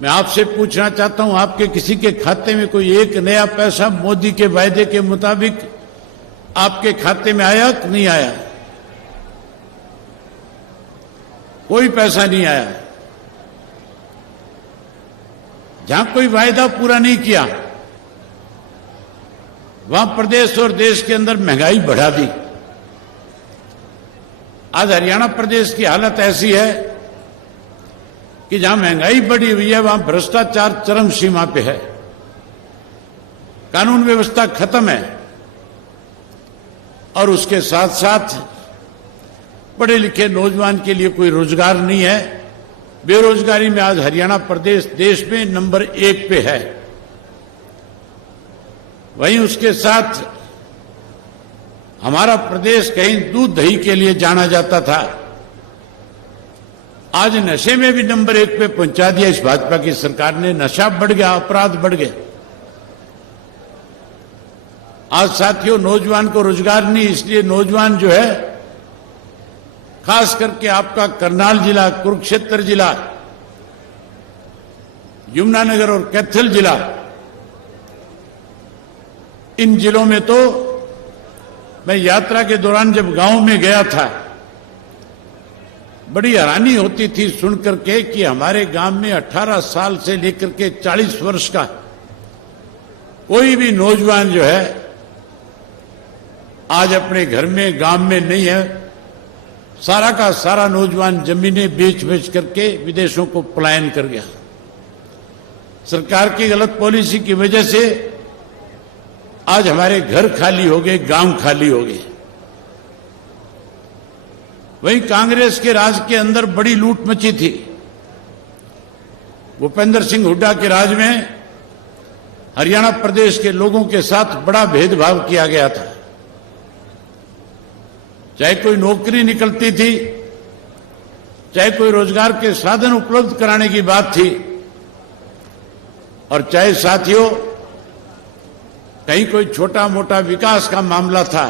मैं आपसे पूछना चाहता हूं, आपके किसी के खाते में कोई एक नया पैसा मोदी के वायदे के मुताबिक आपके खाते में आया कि नहीं आया? कोई पैसा नहीं आया। जहां कोई वायदा पूरा नहीं किया, वहां प्रदेश और देश के अंदर महंगाई बढ़ा दी। आज हरियाणा प्रदेश की हालत ऐसी है कि जहां महंगाई बढ़ी हुई है, वहां भ्रष्टाचार चरम सीमा पे है, कानून व्यवस्था खत्म है, और उसके साथ साथ पढ़े लिखे नौजवान के लिए कोई रोजगार नहीं है। बेरोजगारी में आज हरियाणा प्रदेश देश में नंबर 1 पे है। वहीं उसके साथ हमारा प्रदेश कहीं दूध दही के लिए जाना जाता था, आज नशे में भी नंबर 1 पे पहुंचा दिया इस भाजपा की सरकार ने। नशा बढ़ गया, अपराध बढ़ गए। आज साथियों, नौजवान को रोजगार नहीं, इसलिए नौजवान जो है, खास करके आपका करनाल जिला, कुरुक्षेत्र जिला, यमुनानगर और कैथल जिला, इन जिलों में तो मैं यात्रा के दौरान जब गांव में गया था, बड़ी हैरानी होती थी सुनकर के कि हमारे गांव में 18 साल से लेकर के 40 वर्ष का कोई भी नौजवान जो है आज अपने घर में, गांव में नहीं है। सारा का सारा नौजवान जमीनें बेच बेच करके विदेशों को पलायन कर गया। सरकार की गलत पॉलिसी की वजह से आज हमारे घर खाली हो गए, गांव खाली हो गए। वहीं कांग्रेस के राज के अंदर बड़ी लूट मची थी। भूपेंद्र सिंह हुड्डा के राज में हरियाणा प्रदेश के लोगों के साथ बड़ा भेदभाव किया गया था। चाहे कोई नौकरी निकलती थी, चाहे कोई रोजगार के साधन उपलब्ध कराने की बात थी, और चाहे साथियों कहीं कोई छोटा मोटा विकास का मामला था।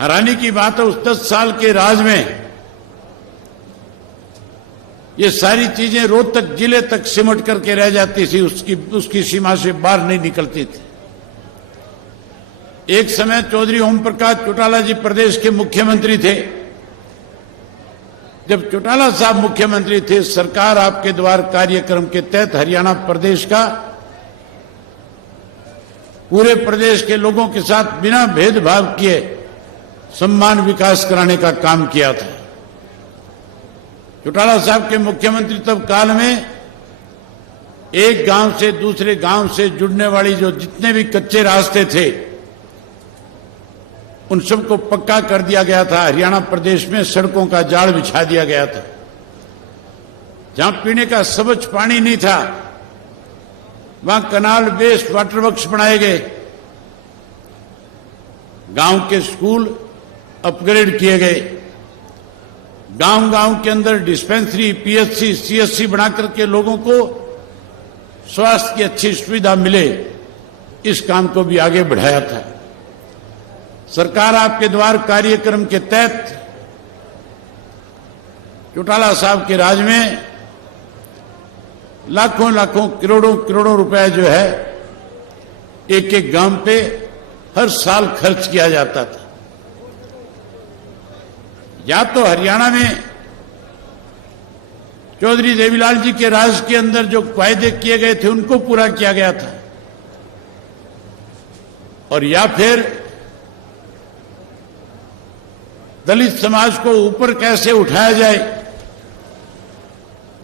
हैरानी की बात है, उस 10 साल के राज में ये सारी चीजें रोहतक जिले तक सिमट करके रह जाती थी, उसकी सीमा से बाहर नहीं निकलती थी। एक समय चौधरी ओम प्रकाश चौटाला जी प्रदेश के मुख्यमंत्री थे। जब चौटाला साहब मुख्यमंत्री थे, सरकार आपके द्वार कार्यक्रम के तहत हरियाणा प्रदेश का पूरे प्रदेश के लोगों के साथ बिना भेदभाव किए सम्मान विकास कराने का काम किया था। चौटाला साहब के मुख्यमंत्री तब काल में एक गांव से दूसरे गांव से जुड़ने वाली जो जितने भी कच्चे रास्ते थे, उन सबको पक्का कर दिया गया था। हरियाणा प्रदेश में सड़कों का जाल बिछा दिया गया था। जहां पीने का स्वच्छ पानी नहीं था, वहां कनाल बेस्ड वाटर वर्क्स बनाए गए। गांव के स्कूल अपग्रेड किए गए। गांव गांव के अंदर डिस्पेंसरी, पीएचसी, सीएचसी बना करके लोगों को स्वास्थ्य की अच्छी सुविधा मिले, इस काम को भी आगे बढ़ाया था। सरकार आपके द्वार कार्यक्रम के तहत चौटाला साहब के राज में लाखों लाखों करोड़ों करोड़ों रुपए जो है एक एक गांव पे हर साल खर्च किया जाता था। या तो हरियाणा में चौधरी देवीलाल जी के राज के अंदर जो वायदे किए गए थे उनको पूरा किया गया था, और या फिर दलित समाज को ऊपर कैसे उठाया जाए,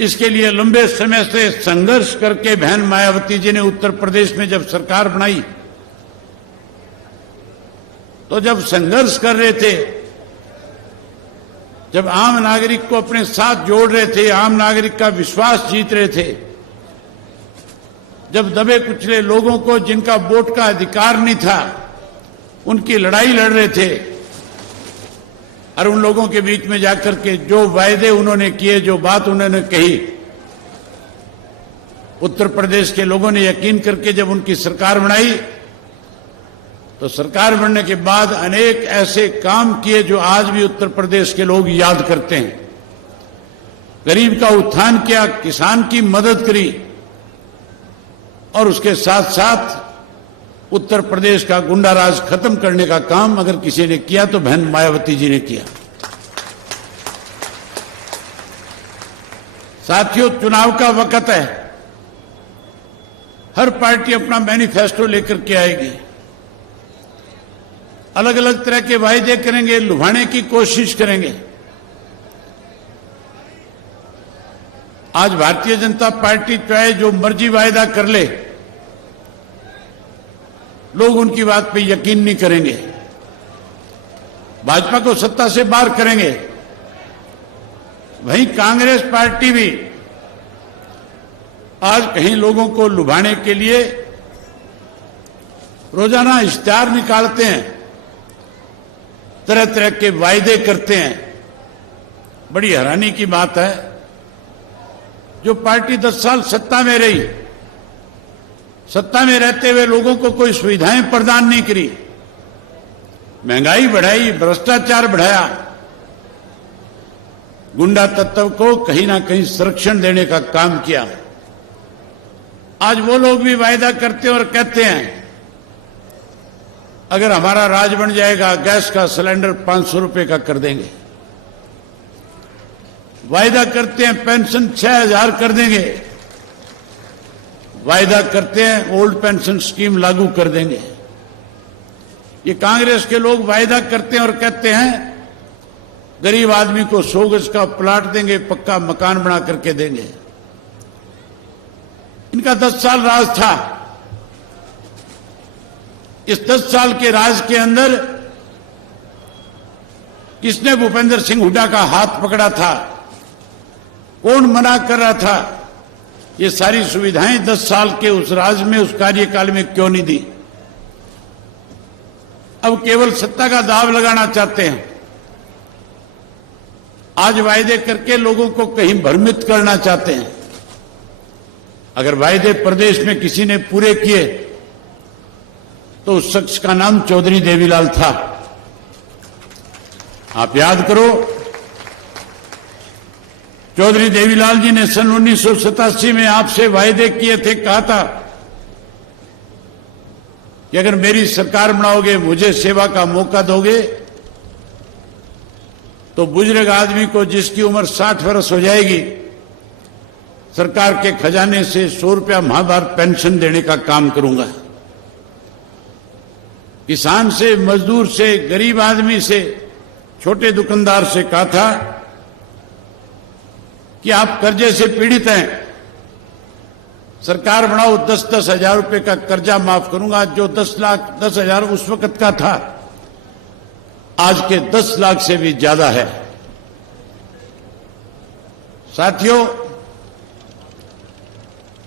इसके लिए लंबे समय से संघर्ष करके बहन मायावती जी ने उत्तर प्रदेश में जब सरकार बनाई, तो जब संघर्ष कर रहे थे, जब आम नागरिक को अपने साथ जोड़ रहे थे, आम नागरिक का विश्वास जीत रहे थे, जब दबे कुचले लोगों को जिनका वोट का अधिकार नहीं था उनकी लड़ाई लड़ रहे थे, और उन लोगों के बीच में जाकर के जो वायदे उन्होंने किए, जो बात उन्होंने कही, उत्तर प्रदेश के लोगों ने यकीन करके जब उनकी सरकार बनाई, तो सरकार बनने के बाद अनेक ऐसे काम किए जो आज भी उत्तर प्रदेश के लोग याद करते हैं। गरीब का उत्थान किया, किसान की मदद करी और उसके साथ साथ उत्तर प्रदेश का गुंडा राज खत्म करने का काम अगर किसी ने किया तो बहन मायावती जी ने किया। साथियों, चुनाव का वक्त है, हर पार्टी अपना मैनिफेस्टो लेकर के आएगी, अलग अलग तरह के वायदे करेंगे, लुभाने की कोशिश करेंगे। आज भारतीय जनता पार्टी चाहे जो मर्जी वायदा कर ले, लोग उनकी बात पे यकीन नहीं करेंगे, भाजपा को सत्ता से बाहर करेंगे। वहीं कांग्रेस पार्टी भी आज कहीं लोगों को लुभाने के लिए रोजाना इश्तिहार निकालते हैं, तरह तरह के वायदे करते हैं। बड़ी हैरानी की बात है, जो पार्टी 10 साल सत्ता में रही, सत्ता में रहते हुए लोगों को कोई सुविधाएं प्रदान नहीं करी, महंगाई बढ़ाई, भ्रष्टाचार बढ़ाया, गुंडा तत्व को कहीं ना कहीं संरक्षण देने का काम किया। आज वो लोग भी वायदा करते हैं और कहते हैं अगर हमारा राज बन जाएगा गैस का सिलेंडर 500 रुपए का कर देंगे। वायदा करते हैं पेंशन 6,000 कर देंगे। वायदा करते हैं ओल्ड पेंशन स्कीम लागू कर देंगे। ये कांग्रेस के लोग वायदा करते हैं और कहते हैं गरीब आदमी को 100 गज का प्लाट देंगे, पक्का मकान बना करके देंगे। इनका 10 साल राज था। इस 10 साल के राज के अंदर किसने भूपेंद्र सिंह हुड्डा का हाथ पकड़ा था? कौन मना कर रहा था? ये सारी सुविधाएं 10 साल के उस राज में, उस कार्यकाल में क्यों नहीं दी? अब केवल सत्ता का दाव लगाना चाहते हैं। आज वायदे करके लोगों को कहीं भ्रमित करना चाहते हैं। अगर वायदे प्रदेश में किसी ने पूरे किए तो उस शख्स का नाम चौधरी देवीलाल था। आप याद करो, चौधरी देवीलाल जी ने सन 1987 में आपसे वायदे किए थे, कहा था कि अगर मेरी सरकार बनाओगे, मुझे सेवा का मौका दोगे, तो बुजुर्ग आदमी को जिसकी उम्र 60 वर्ष हो जाएगी, सरकार के खजाने से 100 रुपया माहवार पेंशन देने का काम करूंगा। किसान से, मजदूर से, गरीब आदमी से, छोटे दुकानदार से कहा था कि आप कर्जे से पीड़ित हैं, सरकार बनाओ, 10-10 हजार रुपए का कर्जा माफ करूंगा। जो 10 हजार उस वक्त का था, आज के 10 लाख से भी ज्यादा है। साथियों,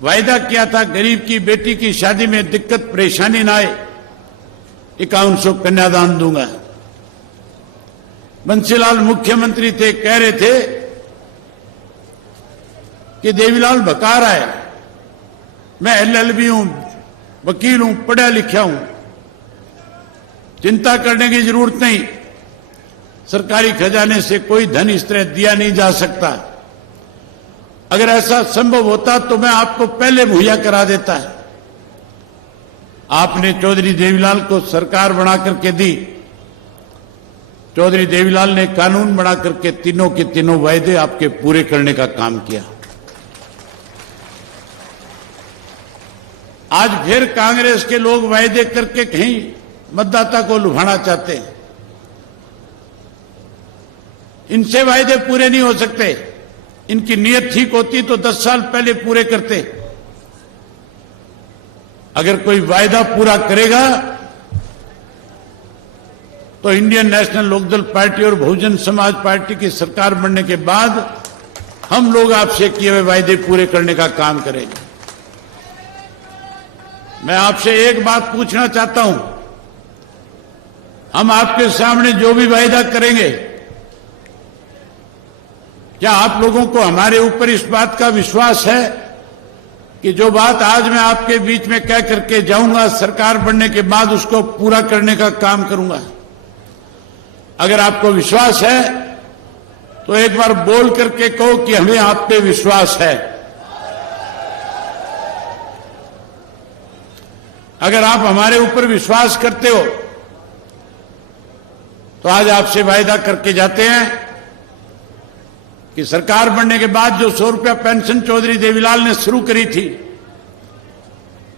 वायदा किया था गरीब की बेटी की शादी में दिक्कत परेशानी ना आए, 5100 कन्यादान दूंगा। बंसीलाल मुख्यमंत्री थे, कह रहे थे कि देवीलाल भका रहा है, मैं LLB हूं, वकील हूं, पढ़ा लिखा हूं, चिंता करने की जरूरत नहीं, सरकारी खजाने से कोई धन इस तरह दिया नहीं जा सकता। अगर ऐसा संभव होता तो मैं आपको पहले मुहैया करा देता है। आपने चौधरी देवीलाल को सरकार बना करके दी। चौधरी देवीलाल ने कानून बना करके तीनों के तीनों वायदे आपके पूरे करने का काम किया। आज फिर कांग्रेस के लोग वायदे करके कहीं मतदाता को लुभाना चाहते हैं। इनसे वायदे पूरे नहीं हो सकते। इनकी नीयत ठीक होती तो 10 साल पहले पूरे करते। अगर कोई वायदा पूरा करेगा तो इंडियन नेशनल लोकदल पार्टी और बहुजन समाज पार्टी की सरकार बनने के बाद हम लोग आपसे किए हुए वायदे पूरे करने का काम करेंगे। मैं आपसे एक बात पूछना चाहता हूं, हम आपके सामने जो भी वायदा करेंगे, क्या आप लोगों को हमारे ऊपर इस बात का विश्वास है कि जो बात आज मैं आपके बीच में कह करके जाऊंगा, सरकार बनने के बाद उसको पूरा करने का काम करूंगा? अगर आपको विश्वास है तो एक बार बोल करके कहो कि हमें आप पे विश्वास है। अगर आप हमारे ऊपर विश्वास करते हो तो आज आपसे वायदा करके जाते हैं कि सरकार बनने के बाद जो 100 रुपया पेंशन चौधरी देवीलाल ने शुरू करी थी,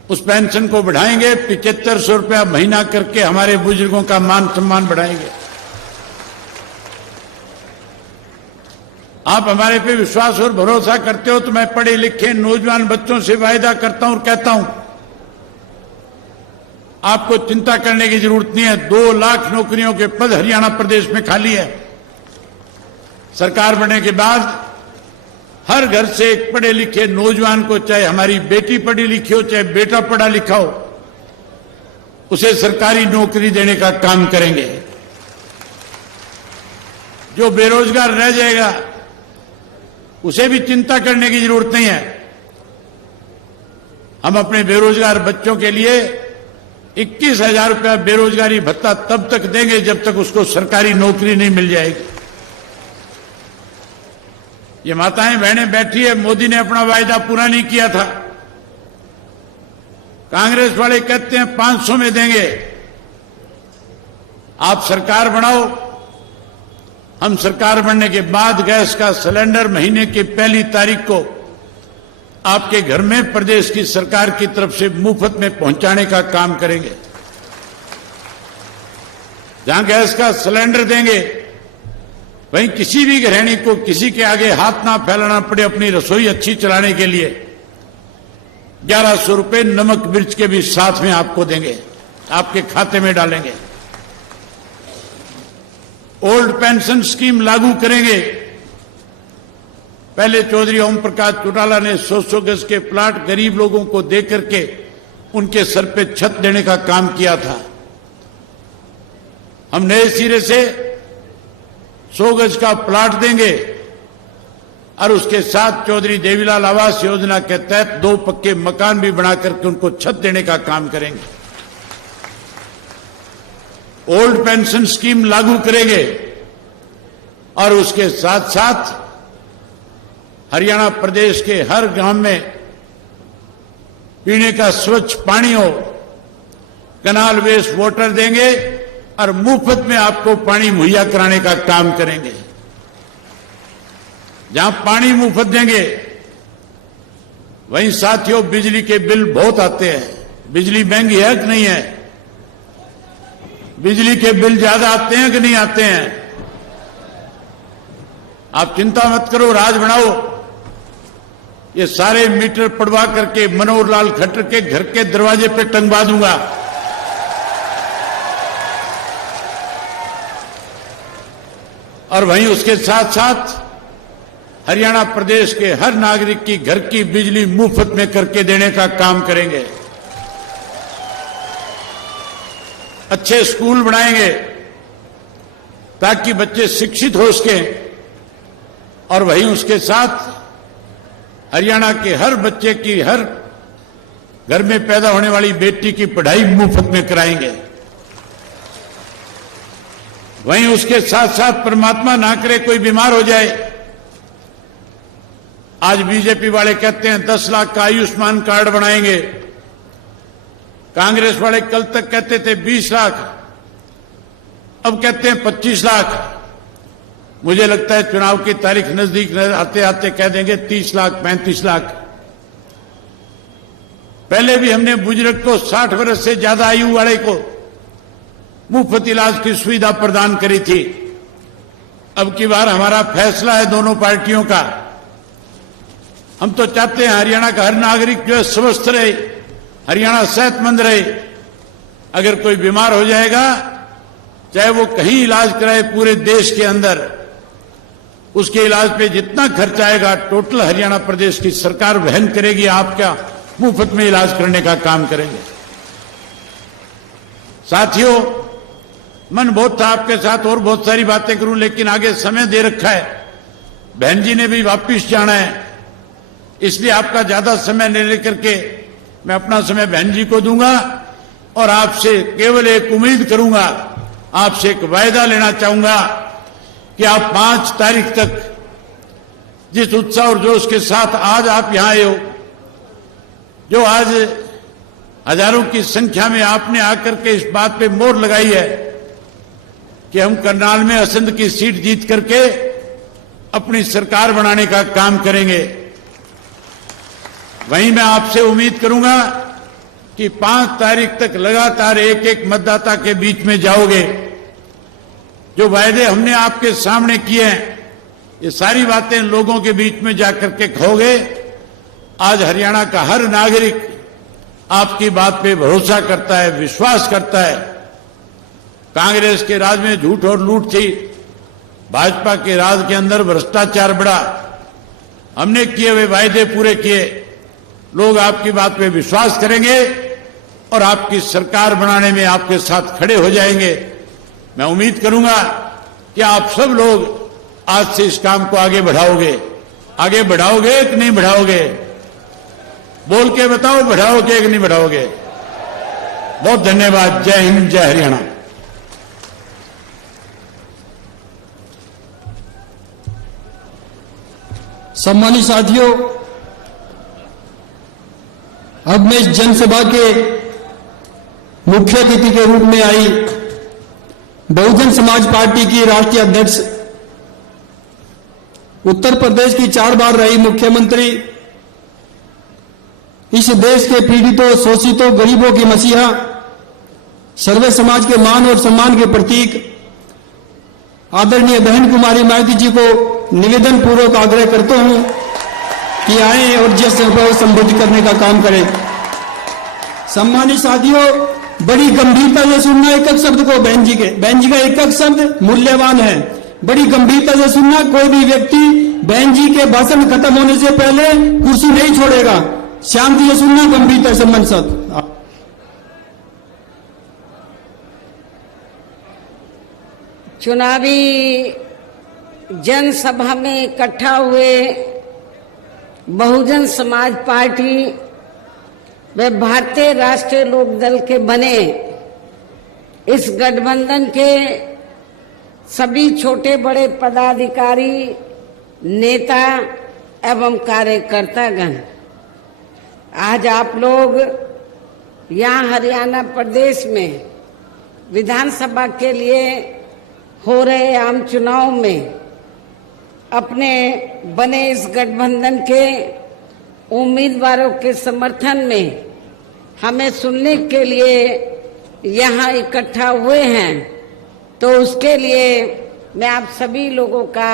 उस पेंशन को बढ़ाएंगे। 7500 रुपया महीना करके हमारे बुजुर्गों का मान सम्मान बढ़ाएंगे। आप हमारे पे विश्वास और भरोसा करते हो तो मैं पढ़े लिखे नौजवान बच्चों से वायदा करता हूं और कहता हूं, आपको चिंता करने की जरूरत नहीं है। 2 लाख नौकरियों के पद हरियाणा प्रदेश में खाली है। सरकार बनने के बाद हर घर से एक पढ़े लिखे नौजवान को, चाहे हमारी बेटी पढ़ी लिखी हो चाहे बेटा पढ़ा लिखा हो, उसे सरकारी नौकरी देने का काम करेंगे। जो बेरोजगार रह जाएगा उसे भी चिंता करने की जरूरत नहीं है। हम अपने बेरोजगार बच्चों के लिए 21,000 रुपया बेरोजगारी भत्ता तब तक देंगे जब तक उसको सरकारी नौकरी नहीं मिल जाएगी। ये माताएं बहनें बैठी है, मोदी ने अपना वायदा पूरा नहीं किया था। कांग्रेस वाले कहते हैं 500 में देंगे। आप सरकार बनाओ, हम सरकार बनने के बाद गैस का सिलेंडर महीने की पहली तारीख को आपके घर में प्रदेश की सरकार की तरफ से मुफ्त में पहुंचाने का काम करेंगे। जहां गैस का सिलेंडर देंगे वहीं किसी भी गृहिणी को किसी के आगे हाथ ना फैलाना पड़े अपनी रसोई अच्छी चलाने के लिए 1100 रुपये नमक मिर्च के भी साथ में आपको देंगे, आपके खाते में डालेंगे। ओल्ड पेंशन स्कीम लागू करेंगे। पहले चौधरी ओम प्रकाश चौटाला ने 100 गज के प्लाट गरीब लोगों को देकर के उनके सर पे छत देने का काम किया था। हम नए सिरे से 100 गज का प्लाट देंगे और उसके साथ चौधरी देवीलाल आवास योजना के तहत 2 पक्के मकान भी बना करके उनको छत देने का काम करेंगे। ओल्ड पेंशन स्कीम लागू करेंगे और उसके साथ साथ हरियाणा प्रदेश के हर गांव में पीने का स्वच्छ पानी हो, कनाल वेस्ट वाटर देंगे और मुफ्त में आपको पानी मुहैया कराने का काम करेंगे। जहां पानी मुफ्त देंगे वहीं साथियों बिजली के बिल बहुत आते हैं। बिजली महंगी है कि नहीं है? बिजली के बिल ज्यादा आते हैं कि नहीं आते हैं? आप चिंता मत करो, राज बनाओ। ये सारे मीटर पड़वा करके मनोहर लाल खट्टर के घर के दरवाजे पे टंगवा दूंगा। और वहीं उसके साथ साथ हरियाणा प्रदेश के हर नागरिक की घर की बिजली मुफ्त में करके देने का काम करेंगे। अच्छे स्कूल बनाएंगे ताकि बच्चे शिक्षित हो सकें और वहीं उसके साथ हरियाणा के हर बच्चे की, हर घर में पैदा होने वाली बेटी की पढ़ाई मुफ्त में कराएंगे। वहीं उसके साथ साथ परमात्मा ना करे कोई बीमार हो जाए। आज बीजेपी वाले कहते हैं 10 लाख का आयुष्मान कार्ड बनाएंगे। कांग्रेस वाले कल तक कहते थे 20 लाख, अब कहते हैं 25 लाख। मुझे लगता है चुनाव की तारीख नजदीक आते आते कह देंगे 30 लाख 35 लाख। पहले भी हमने बुजुर्ग को 60 वर्ष से ज्यादा आयु वाले को मुफ्त इलाज की सुविधा प्रदान करी थी। अब की बार हमारा फैसला है दोनों पार्टियों का। हम तो चाहते हैं हरियाणा का हर नागरिक जो है स्वस्थ रहे, हरियाणा सेहतमंद रहे। अगर कोई बीमार हो जाएगा, चाहे वो कहीं इलाज कराए पूरे देश के अंदर, उसके इलाज पे जितना खर्च आएगा टोटल हरियाणा प्रदेश की सरकार वहन करेगी। आपका मुफ्त में इलाज करने का काम करेंगे। साथियों, मन बहुत था आपके साथ और बहुत सारी बातें करूं, लेकिन आगे समय दे रखा है। बहन जी ने भी वापिस जाना है, इसलिए आपका ज्यादा समय नहीं लेकर के मैं अपना समय बहन जी को दूंगा और आपसे केवल एक उम्मीद करूंगा, आपसे एक वायदा लेना चाहूंगा कि आप 5 तारीख तक जिस उत्साह और जोश के साथ आज आप यहां आए हो, जो आज हजारों की संख्या में आपने आकर के इस बात पे मोहर लगाई है कि हम करनाल में असंध की सीट जीत करके अपनी सरकार बनाने का काम करेंगे, वहीं मैं आपसे उम्मीद करूंगा कि 5 तारीख तक लगातार एक एक मतदाता के बीच में जाओगे। जो वायदे हमने आपके सामने किए हैं, ये सारी बातें लोगों के बीच में जाकर के कहोगे। आज हरियाणा का हर नागरिक आपकी बात पे भरोसा करता है, विश्वास करता है। कांग्रेस के राज में झूठ और लूट थी, भाजपा के राज के अंदर भ्रष्टाचार बढ़ा, हमने किए हुए वायदे पूरे किए। लोग आपकी बात पे विश्वास करेंगे और आपकी सरकार बनाने में आपके साथ खड़े हो जाएंगे। मैं उम्मीद करूंगा कि आप सब लोग आज से इस काम को आगे बढ़ाओगे। आगे बढ़ाओगे कि नहीं बढ़ाओगे? बोल के बताओ, बढ़ाओगे कि नहीं बढ़ाओगे? बहुत धन्यवाद। जय हिंद, जय हरियाणा। सम्मानित साथियों, अब मैं इस जनसभा के मुख्य अतिथि के रूप में आई बहुजन समाज पार्टी की राष्ट्रीय अध्यक्ष, उत्तर प्रदेश की 4 बार रही मुख्यमंत्री, इस देश के पीड़ितों, शोषितों, गरीबों की मसीहा, सर्वे समाज के मान और सम्मान के प्रतीक आदरणीय बहन कुमारी माइती जी को निवेदन पूर्वक आग्रह करता हूं कि आए और जनसभा को संबोधित करने का काम करें। सम्मानित साथियों, बड़ी गंभीरता से सुनना एक एक शब्द को। बहन जी का एक एक शब्द मूल्यवान है। बड़ी गंभीरता से सुनना। कोई भी व्यक्ति बहन जी के भाषण खत्म होने से पहले कुर्सी नहीं छोड़ेगा। शांति से सुनना, गंभीरता से मन सत। चुनावी जनसभा में इकट्ठा हुए बहुजन समाज पार्टी व भारतीय राष्ट्रीय लोकदल के बने इस गठबंधन के सभी छोटे बड़े पदाधिकारी, नेता एवं कार्यकर्तागण, आज आप लोग यहाँ हरियाणा प्रदेश में विधानसभा के लिए हो रहे आम चुनाव में अपने बने इस गठबंधन के उम्मीदवारों के समर्थन में हमें सुनने के लिए यहाँ इकट्ठा हुए हैं, तो उसके लिए मैं आप सभी लोगों का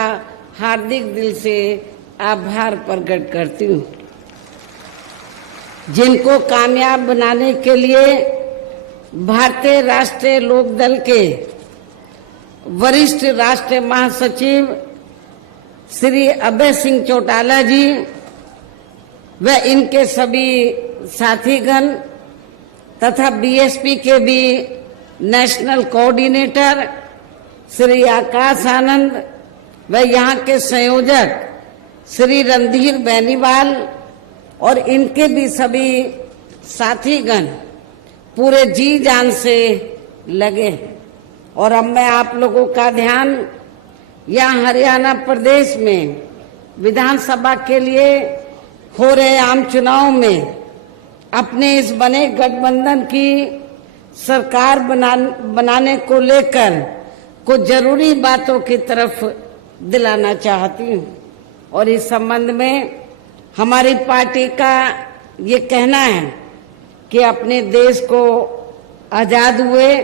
हार्दिक दिल से आभार प्रकट करती हूँ, जिनको कामयाब बनाने के लिए भारतीय राष्ट्रीय लोकदल के वरिष्ठ राष्ट्रीय महासचिव श्री अभय सिंह चौटाला जी व इनके सभी साथीगण तथा बीएसपी के भी नेशनल कोऑर्डिनेटर श्री आकाश आनंद व यहाँ के संयोजक श्री रणधीर बेनीवाल और इनके भी सभी साथीगण पूरे जी जान से लगे हैं। और अब मैं आप लोगों का ध्यान यहाँ हरियाणा प्रदेश में विधानसभा के लिए हो रहे आम चुनाव में अपने इस बने गठबंधन की सरकार बनाने को लेकर कुछ जरूरी बातों की तरफ दिलाना चाहती हूँ। और इस संबंध में हमारी पार्टी का ये कहना है कि अपने देश को आजाद हुए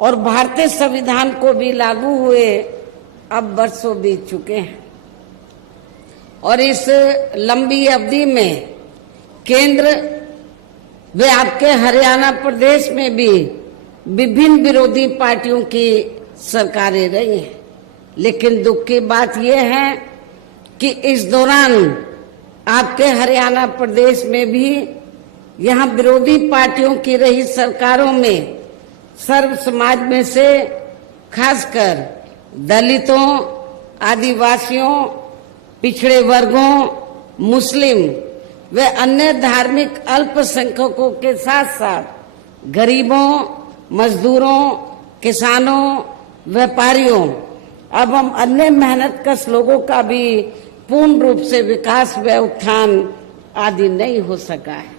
और भारतीय संविधान को भी लागू हुए अब वर्षों बीत चुके हैं, और इस लंबी अवधि में केंद्र व आपके हरियाणा प्रदेश में भी विभिन्न विरोधी पार्टियों की सरकारें रही हैं। लेकिन दुख की बात यह है कि इस दौरान आपके हरियाणा प्रदेश में भी यहाँ विरोधी पार्टियों की रही सरकारों में सर्व समाज में से खासकर दलितों, आदिवासियों, पिछड़े वर्गों, मुस्लिम व अन्य धार्मिक अल्पसंख्यकों के साथ साथ गरीबों, मजदूरों, किसानों, व्यापारियों एवं अन्य मेहनतकश लोगों का भी पूर्ण रूप से विकास व उत्थान आदि नहीं हो सका है।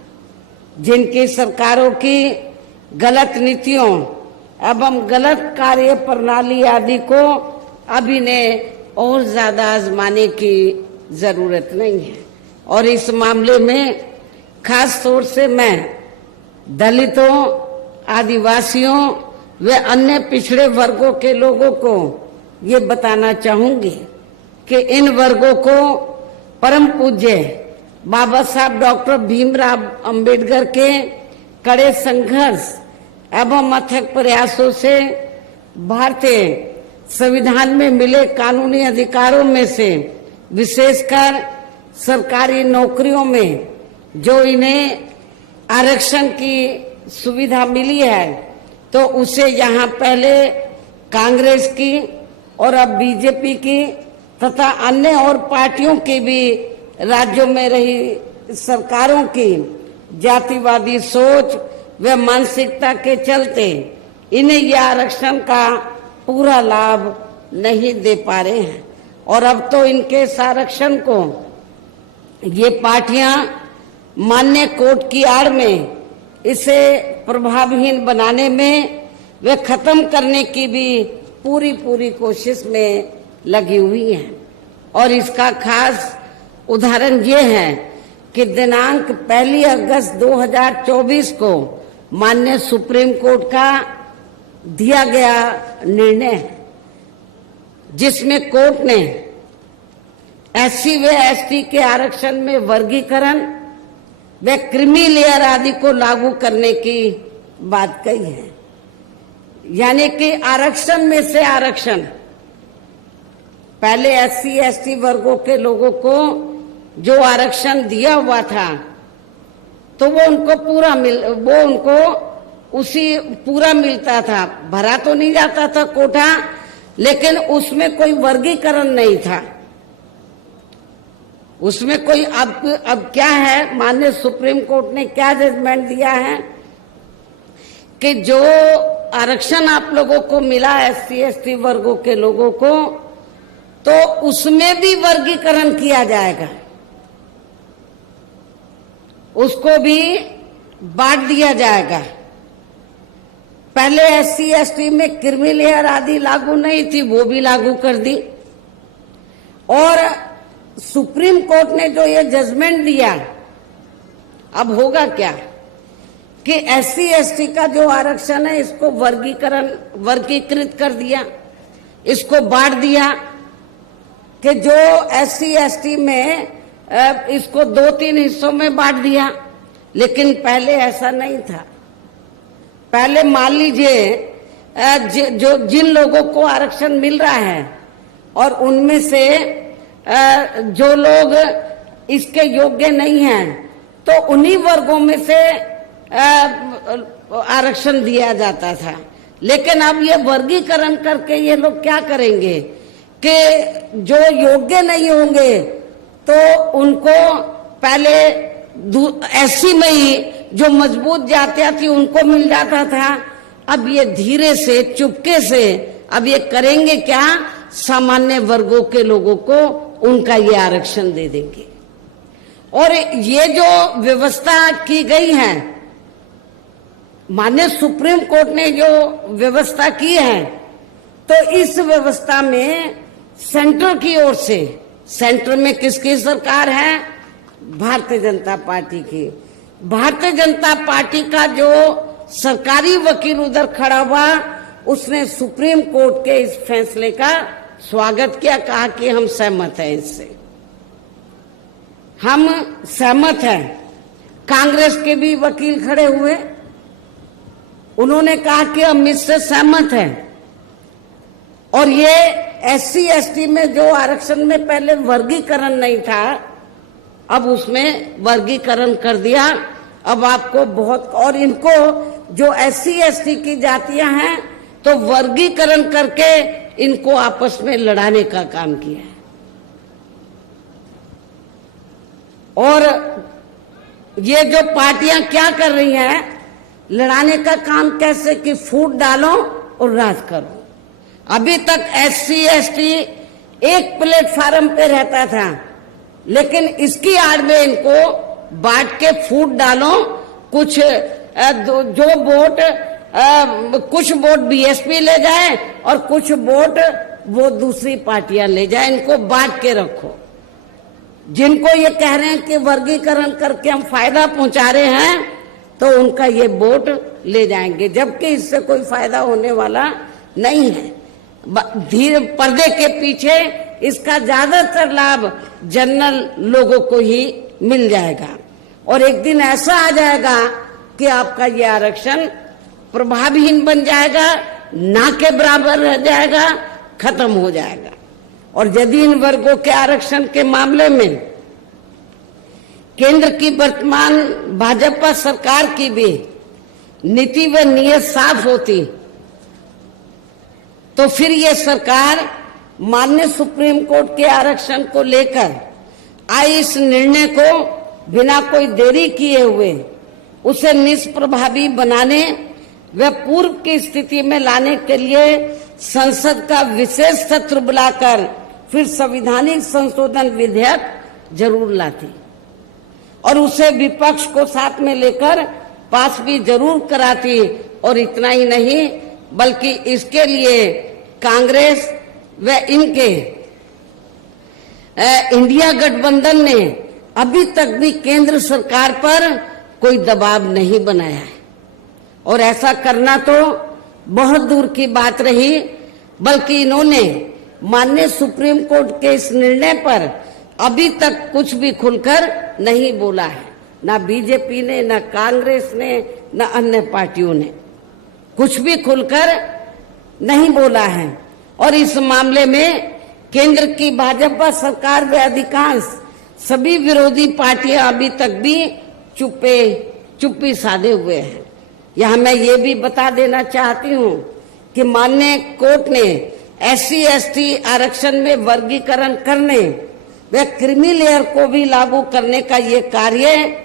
जिनकी सरकारों की गलत नीतियों एवं गलत कार्य प्रणाली आदि को अभी ने और ज्यादा आजमाने की जरूरत नहीं है। और इस मामले में खास तौर से मैं दलितों, आदिवासियों व अन्य पिछड़े वर्गों के लोगों को ये बताना चाहूंगी कि इन वर्गों को परम पूज्य बाबा साहब डॉक्टर भीमराव अंबेडकर के कड़े संघर्ष एवं अथक प्रयासों से भारतीय संविधान में मिले कानूनी अधिकारों में से विशेषकर सरकारी नौकरियों में जो इन्हें आरक्षण की सुविधा मिली है, तो उसे यहाँ पहले कांग्रेस की और अब बीजेपी की तथा अन्य और पार्टियों की भी राज्यों में रही सरकारों की जातिवादी सोच व मानसिकता के चलते इन्हें यह आरक्षण का पूरा लाभ नहीं दे पा रहे हैं। और अब तो इनके इस आरक्षण को ये पार्टियां मान्य कोर्ट की आड़ में इसे प्रभावहीन बनाने में वे खत्म करने की भी पूरी कोशिश में लगी हुई हैं। और इसका खास उदाहरण ये है कि दिनांक 1 अगस्त 2024 को माननीय सुप्रीम कोर्ट का दिया गया निर्णय, जिसमें कोर्ट ने एससी व एसटी के आरक्षण में वर्गीकरण व क्रीमी लेयर आदि को लागू करने की बात कही है। यानी कि आरक्षण में से आरक्षण, पहले एससी एसटी वर्गों के लोगों को जो आरक्षण दिया हुआ था तो वो उनको पूरा मिलता था, भरा तो नहीं जाता था कोटा, लेकिन उसमें कोई वर्गीकरण नहीं था। उसमें कोई अब क्या है, माननीय सुप्रीम कोर्ट ने क्या जजमेंट दिया है कि जो आरक्षण आप लोगों को मिला एससी एसटी वर्गों के लोगों को, तो उसमें भी वर्गीकरण किया जाएगा, उसको भी बांट दिया जाएगा। पहले एससी एसटी में क्रीमी लेयर आदि लागू नहीं थी, वो भी लागू कर दी। और सुप्रीम कोर्ट ने जो ये जजमेंट दिया, अब होगा क्या कि एससी एसटी का जो आरक्षण है इसको वर्गीकृत कर दिया, इसको बांट दिया कि जो एससी एसटी में इसको 2-3 हिस्सों में बांट दिया। लेकिन पहले ऐसा नहीं था। पहले मान लीजिए जिन लोगों को आरक्षण मिल रहा है और उनमें से जो लोग इसके योग्य नहीं हैं, तो उन्हीं वर्गों में से आरक्षण दिया जाता था। लेकिन अब ये वर्गीकरण करके ये लोग क्या करेंगे कि जो योग्य नहीं होंगे तो उनको पहले एससी में ही जो मजबूत जातियां थी उनको मिल जाता था। अब ये धीरे से चुपके से अब ये करेंगे क्या, सामान्य वर्गों के लोगों को उनका ये आरक्षण दे देंगे। और ये जो व्यवस्था की गई है, माननीय सुप्रीम कोर्ट ने जो व्यवस्था की है, तो इस व्यवस्था में सेंटर की ओर से, सेंटर में किसकी सरकार है, भारतीय जनता पार्टी की, भारतीय जनता पार्टी का जो सरकारी वकील उधर खड़ा हुआ, उसने सुप्रीम कोर्ट के इस फैसले का स्वागत किया, कहा कि हम सहमत हैं, इससे हम सहमत हैं। कांग्रेस के भी वकील खड़े हुए, उन्होंने कहा कि हम इससे सहमत हैं। और ये एससी एसटी में जो आरक्षण में पहले वर्गीकरण नहीं था, अब उसमें वर्गीकरण कर दिया। अब आपको बहुत, और इनको जो एससी एसटी की जातियां हैं तो वर्गीकरण करके इनको आपस में लड़ाने का काम किया है। और ये जो पार्टियां क्या कर रही हैं, लड़ाने का काम कैसे कि फूट डालो और राज करो। अभी तक SC ST एक प्लेटफार्म पे रहता था, लेकिन इसकी आड़ में इनको बांट के फूट डालो। कुछ जो वोट कुछ वोट BSP ले जाए और कुछ वोट वो दूसरी पार्टियां ले जाए, इनको बांट के रखो। जिनको ये कह रहे हैं कि वर्गीकरण करके हम फायदा पहुंचा रहे हैं, तो उनका ये वोट ले जाएंगे, जबकि इससे कोई फायदा होने वाला नहीं है। धीरे पर्दे के पीछे इसका ज्यादातर लाभ जनरल लोगों को ही मिल जाएगा, और एक दिन ऐसा आ जाएगा कि आपका ये आरक्षण प्रभावहीन बन जाएगा, ना के बराबर रह जाएगा, खत्म हो जाएगा। और यदि इन वर्गों के आरक्षण के मामले में केंद्र की वर्तमान भाजपा सरकार की भी नीति व नीयत साफ होती, तो फिर ये सरकार माननीय सुप्रीम कोर्ट के आरक्षण को लेकर आए इस निर्णय को बिना कोई देरी किए हुए उसे निष्प्रभावी बनाने व पूर्व की स्थिति में लाने के लिए संसद का विशेष सत्र बुलाकर फिर संवैधानिक संशोधन विधेयक जरूर लाती, और उसे विपक्ष को साथ में लेकर पास भी जरूर कराती। और इतना ही नहीं, बल्कि इसके लिए कांग्रेस व इनके इंडिया गठबंधन ने अभी तक भी केंद्र सरकार पर कोई दबाव नहीं बनाया है, और ऐसा करना तो बहुत दूर की बात रही, बल्कि इन्होंने माननीय सुप्रीम कोर्ट के इस निर्णय पर अभी तक कुछ भी खुलकर नहीं बोला है। ना बीजेपी ने, ना कांग्रेस ने, ना अन्य पार्टियों ने कुछ भी खुलकर नहीं बोला है। और इस मामले में केंद्र की भाजपा सरकार व अधिकांश सभी विरोधी पार्टियां अभी तक भी चुप्पी साधे हुए हैं। यहां मैं ये भी बता देना चाहती हूं कि माननीय कोर्ट ने SC ST आरक्षण में वर्गीकरण करने व क्रीमी लेयर को भी लागू करने का ये कार्य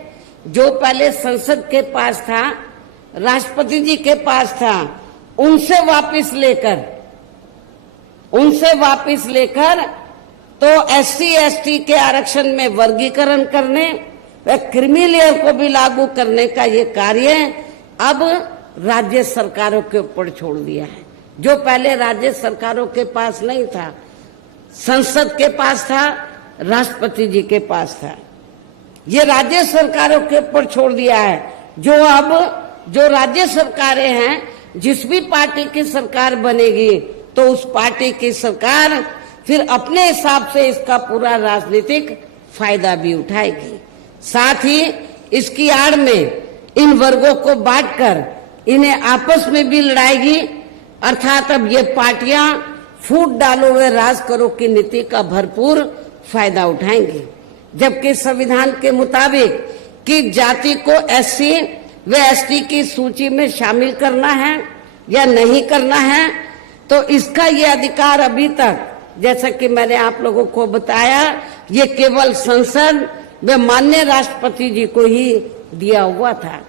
जो पहले संसद के पास था, राष्ट्रपति जी के पास था, उनसे वापस लेकर तो SC ST के आरक्षण में वर्गीकरण करने व क्रीमी लेयर को भी लागू करने का ये कार्य अब राज्य सरकारों के ऊपर छोड़ दिया है। जो पहले राज्य सरकारों के पास नहीं था, संसद के पास था, राष्ट्रपति जी के पास था, ये राज्य सरकारों के ऊपर छोड़ दिया है। जो राज्य सरकारें हैं, जिस भी पार्टी की सरकार बनेगी तो उस पार्टी की सरकार फिर अपने हिसाब से इसका पूरा राजनीतिक फायदा भी उठाएगी। साथ ही इसकी आड़ में इन वर्गों को बांटकर इन्हें आपस में भी लड़ाएगी, अर्थात अब ये पार्टियां फूट डालो व राज करो की नीति का भरपूर फायदा उठाएंगी। जबकि संविधान के मुताबिक कि जाति को SC व ST की सूची में शामिल करना है या नहीं करना है, तो इसका ये अधिकार अभी तक, जैसा कि मैंने आप लोगों को बताया, ये केवल संसद व माननीय राष्ट्रपति जी को ही दिया हुआ था,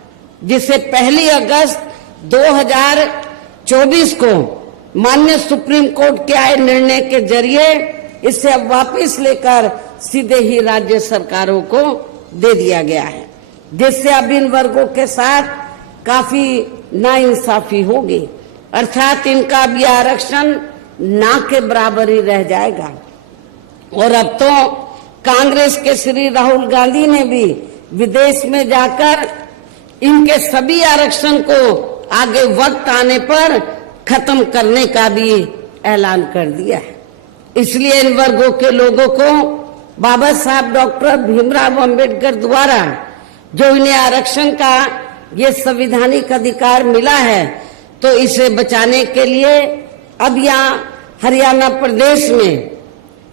जिसे 1 अगस्त 2024 को माननीय सुप्रीम कोर्ट के आए निर्णय के जरिए इसे अब वापस लेकर सीधे ही राज्य सरकारों को दे दिया गया है, जिससे अब इन वर्गों के साथ काफी नाइंसाफी होगी, अर्थात इनका भी आरक्षण ना के बराबर ही रह जाएगा। और अब तो कांग्रेस के श्री राहुल गांधी ने भी विदेश में जाकर इनके सभी आरक्षण को आगे वक्त आने पर खत्म करने का भी ऐलान कर दिया है। इसलिए इन वर्गों के लोगों को बाबा साहब डॉक्टर भीमराव अंबेडकर द्वारा जो इन्हें आरक्षण का ये संवैधानिक अधिकार मिला है, तो इसे बचाने के लिए अब यहाँ हरियाणा प्रदेश में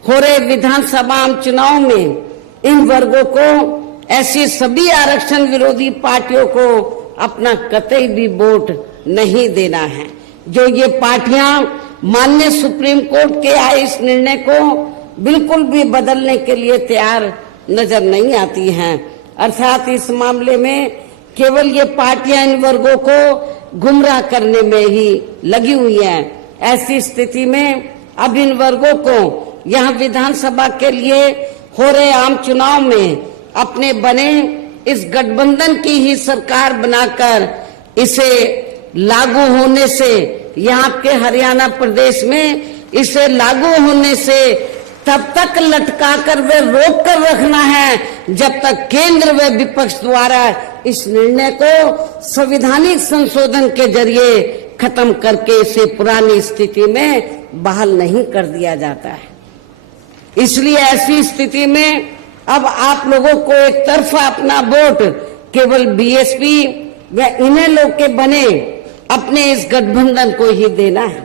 हो रहे विधानसभा चुनाव में इन वर्गों को, ऐसी सभी आरक्षण विरोधी पार्टियों को अपना कतई भी वोट नहीं देना है। जो ये पार्टियां माननीय सुप्रीम कोर्ट के आए इस निर्णय को बिल्कुल भी बदलने के लिए तैयार नजर नहीं आती हैं, अर्थात इस मामले में केवल ये पार्टियां इन वर्गों को गुमराह करने में ही लगी हुई हैं। ऐसी स्थिति में अब इन वर्गों को यहाँ विधानसभा के लिए हो रहे आम चुनाव में अपने बने इस गठबंधन की ही सरकार बनाकर इसे लागू होने से, यहाँ के हरियाणा प्रदेश में इसे लागू होने से तब तक लटका कर वे रोक कर रखना है जब तक केंद्र व विपक्ष द्वारा इस निर्णय को संवैधानिक संशोधन के जरिए खत्म करके इसे पुरानी स्थिति में बहाल नहीं कर दिया जाता है। इसलिए ऐसी स्थिति में अब आप लोगों को एक तरफा अपना वोट केवल बीएसपी व इन्हें लोग के बने अपने इस गठबंधन को ही देना है,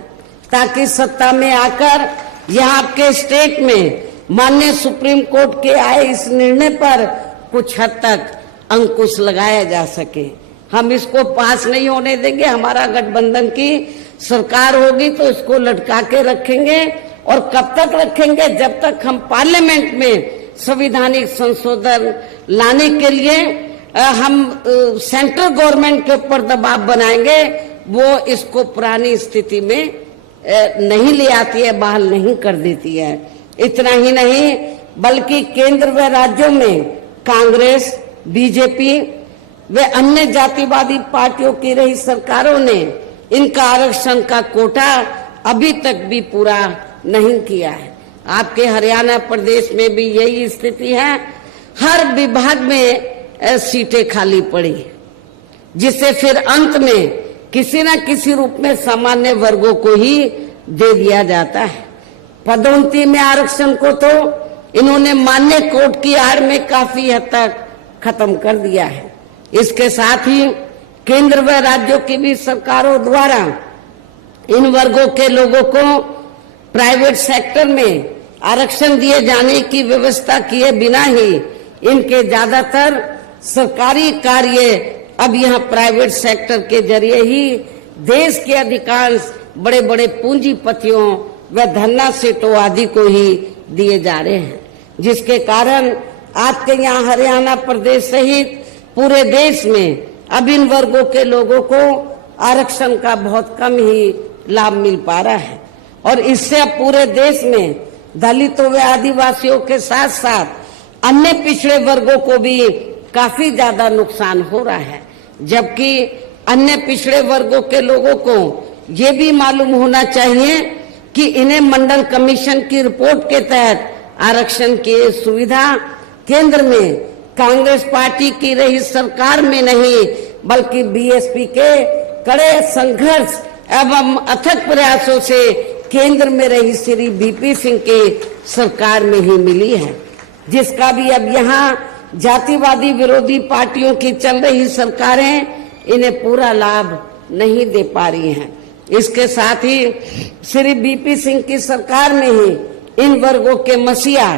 ताकि सत्ता में आकर यहाँ आपके स्टेट में माननीय सुप्रीम कोर्ट के आए इस निर्णय पर कुछ हद तक अंकुश लगाया जा सके। हम इसको पास नहीं होने देंगे। हमारा गठबंधन की सरकार होगी तो इसको लटका के रखेंगे, और कब तक रखेंगे? जब तक हम पार्लियामेंट में संवैधानिक संशोधन लाने के लिए हम सेंट्रल गवर्नमेंट के ऊपर दबाव बनाएंगे, वो इसको पुरानी स्थिति में नहीं ले आती है, बहाल नहीं कर देती है। इतना ही नहीं बल्कि केंद्र व राज्यों में कांग्रेस, बीजेपी व अन्य जातिवादी पार्टियों की रही सरकारों ने इनका आरक्षण का कोटा अभी तक भी पूरा नहीं किया है। आपके हरियाणा प्रदेश में भी यही स्थिति है। हर विभाग में सीटें खाली पड़ी, जिससे फिर अंत में किसी न किसी रूप में सामान्य वर्गों को ही दे दिया जाता है। पदोन्नति में आरक्षण को तो इन्होंने मान्य कोर्ट की आड़ में काफी हद तक खत्म कर दिया है। इसके साथ ही केंद्र व राज्यों की भी सरकारों द्वारा इन वर्गों के लोगों को प्राइवेट सेक्टर में आरक्षण दिए जाने की व्यवस्था किए बिना ही इनके ज्यादातर सरकारी कार्य अब यहाँ प्राइवेट सेक्टर के जरिए ही देश के अधिकांश बड़े बड़े पूंजीपतियों व धन्ना सेठों आदि को ही दिए जा रहे हैं, जिसके कारण आपके यहाँ हरियाणा प्रदेश सहित पूरे देश में अब इन वर्गों के लोगों को आरक्षण का बहुत कम ही लाभ मिल पा रहा है। और इससे अब पूरे देश में दलितों व आदिवासियों के साथ साथ अन्य पिछड़े वर्गों को भी काफी ज्यादा नुकसान हो रहा है। जबकि अन्य पिछड़े वर्गों के लोगों को ये भी मालूम होना चाहिए कि इन्हें मंडल कमीशन की रिपोर्ट के तहत आरक्षण की सुविधा केंद्र में कांग्रेस पार्टी की रही सरकार में नहीं बल्कि बीएसपी के कड़े संघर्ष एवं अथक प्रयासों से केंद्र में रही श्री वीपी सिंह की सरकार में ही मिली है, जिसका भी अब यहाँ जातिवादी विरोधी पार्टियों की चल रही सरकारें इन्हें पूरा लाभ नहीं दे पा रही हैं। इसके साथ ही श्री वीपी सिंह की सरकार में ही इन वर्गों के मसीहा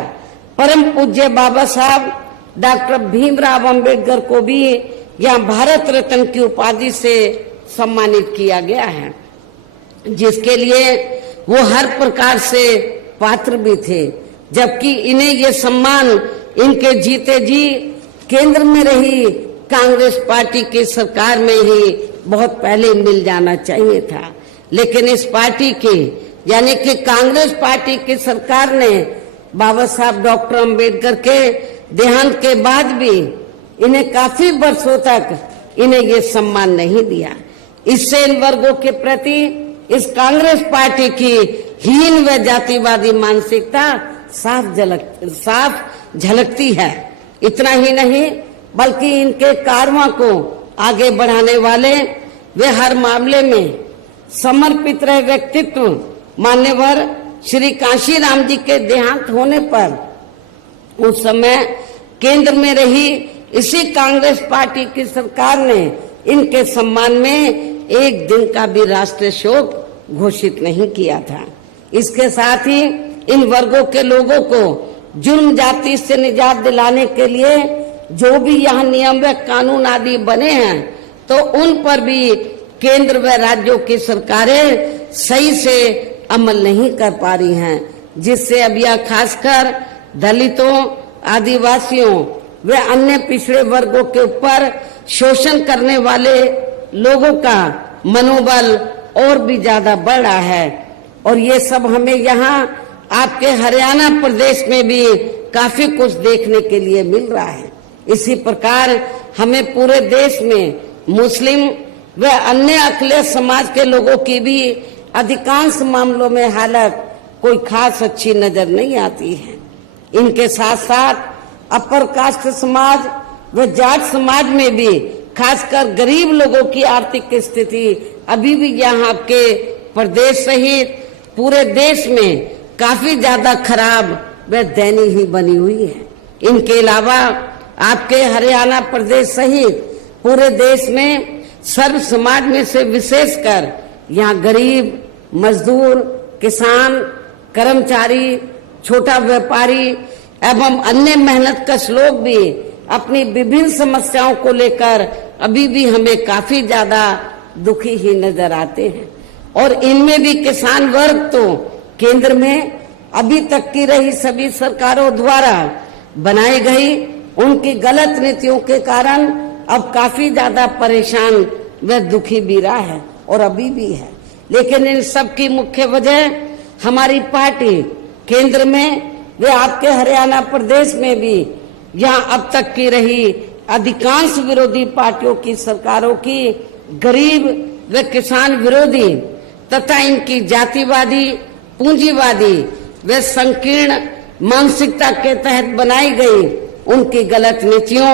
परम पूज्य बाबा साहब डॉक्टर भीमराव अंबेडकर को भी यहाँ भारत रत्न की उपाधि से सम्मानित किया गया है, जिसके लिए वो हर प्रकार से पात्र भी थे। जबकि इन्हें ये सम्मान इनके जीते जी केंद्र में रही कांग्रेस पार्टी की सरकार में ही बहुत पहले मिल जाना चाहिए था। लेकिन इस पार्टी की यानी कि कांग्रेस पार्टी की सरकार ने बाबा साहब डॉक्टर अंबेडकर के देहांत के बाद भी इन्हें काफी वर्षों तक इन्हें ये सम्मान नहीं दिया। इससे इन वर्गों के प्रति इस कांग्रेस पार्टी की हीन व जातिवादी मानसिकता साफ झलकती है। इतना ही नहीं बल्कि इनके कारवां को आगे बढ़ाने वाले वे हर मामले में समर्पित रहे व्यक्तित्व मान्यवर श्री कांशीराम जी के देहांत होने पर उस समय केंद्र में रही इसी कांग्रेस पार्टी की सरकार ने इनके सम्मान में एक दिन का भी राष्ट्रीय शोक घोषित नहीं किया था। इसके साथ ही इन वर्गों के लोगों को जुर्म जाति से निजात दिलाने के लिए जो भी यहाँ नियम व कानून आदि बने हैं तो उन पर भी केंद्र व राज्यों की सरकारें सही से अमल नहीं कर पा रही हैं, जिससे अब यह खासकर दलितों, आदिवासियों व अन्य पिछड़े वर्गों के ऊपर शोषण करने वाले लोगों का मनोबल और भी ज्यादा बढ़ रहा है। और ये सब हमें यहाँ आपके हरियाणा प्रदेश में भी काफी कुछ देखने के लिए मिल रहा है। इसी प्रकार हमें पूरे देश में मुस्लिम व अन्य अकलियत समाज के लोगों की भी अधिकांश मामलों में हालत कोई खास अच्छी नजर नहीं आती है। इनके साथ साथ अपर कास्ट समाज व जाट समाज में भी खासकर गरीब लोगों की आर्थिक स्थिति अभी भी यहाँ आपके प्रदेश सहित पूरे देश में काफी ज्यादा खराब व दयनीय ही बनी हुई है। इनके अलावा आपके हरियाणा प्रदेश सहित पूरे देश में सर्व समाज में से विशेषकर यहाँ गरीब, मजदूर, किसान, कर्मचारी, छोटा व्यापारी एवं अन्य मेहनतकश लोग भी अपनी विभिन्न समस्याओं को लेकर अभी भी हमें काफी ज्यादा दुखी ही नजर आते हैं। और इनमें भी किसान वर्ग तो केंद्र में अभी तक की रही सभी सरकारों द्वारा बनाई गई उनकी गलत नीतियों के कारण अब काफी ज्यादा परेशान व दुखी भी रहा है और अभी भी है। लेकिन इन सब की मुख्य वजह हमारी पार्टी केंद्र में वे आपके हरियाणा प्रदेश में भी यहाँ अब तक की रही अधिकांश विरोधी पार्टियों की सरकारों की गरीब व किसान विरोधी तथा इनकी जातिवादी, पूंजीवादी व संकीर्ण मानसिकता के तहत बनाई गई उनकी गलत नीतियों